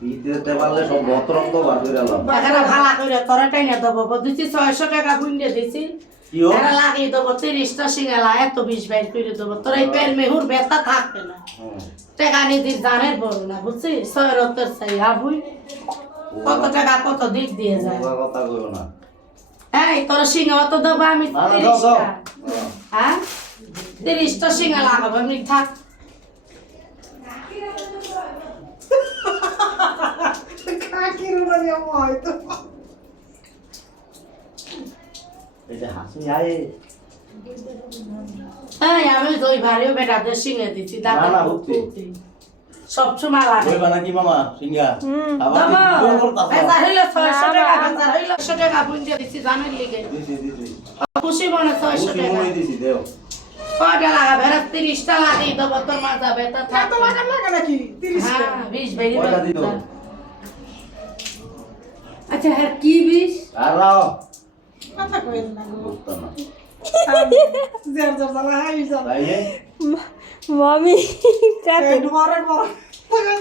দিতে পারলে সব বতরঙ্গ বার করে আলাম এখানে ভালা করে তোরা টাইনা দেবো দিচ্ছি 600 টাকা বুঝে দিছি এরা লাগিয়ে দেবো 30টা সিঙ্গালা এত 20 বাইর করে দেবো তোর এই পেট মেহুর ব্যথা থাকবে না টাকা নিয়ে দিস জানের বড় না বুঝছিস 76 চাই আবুই কত টাকা কত দিক দিয়ে যায় কথা কইও না এই তোর সিঙ্গালা তো দেবো আমি 30টা হ্যাঁ 30টা সিঙ্গালা লাগাবো এমনি থাক এটা হাসি আয় এই আমি দই ভারিও বেটাদের সিঙ্গে দিছি না, দাদা বুঝছি। সব সময় লাগে কইবা নাকি মামা সিঙ্গা আবার দাদা কি করতাছ বেচার হইলো 600 টাকা বেচার হইলো 100 টাকা বুঝে দিছি জানের লিগে দিছি খুশি মনে 600 টাকা মনে দিছি দেও কয়টা লাগাবে এরা 30টা লাগিয়ে দেবো তোর মা যাবে তা থাক এত লাগা নাকি 30 হ্যাঁ 20 বেরিয়ে কয়টা দিত আচ্ছা হ্যাঁ কি 20 আর রাও কথা কইল না গো বুঝতা না জের জের জালা হাই যা তাই Mommy, মরে মরে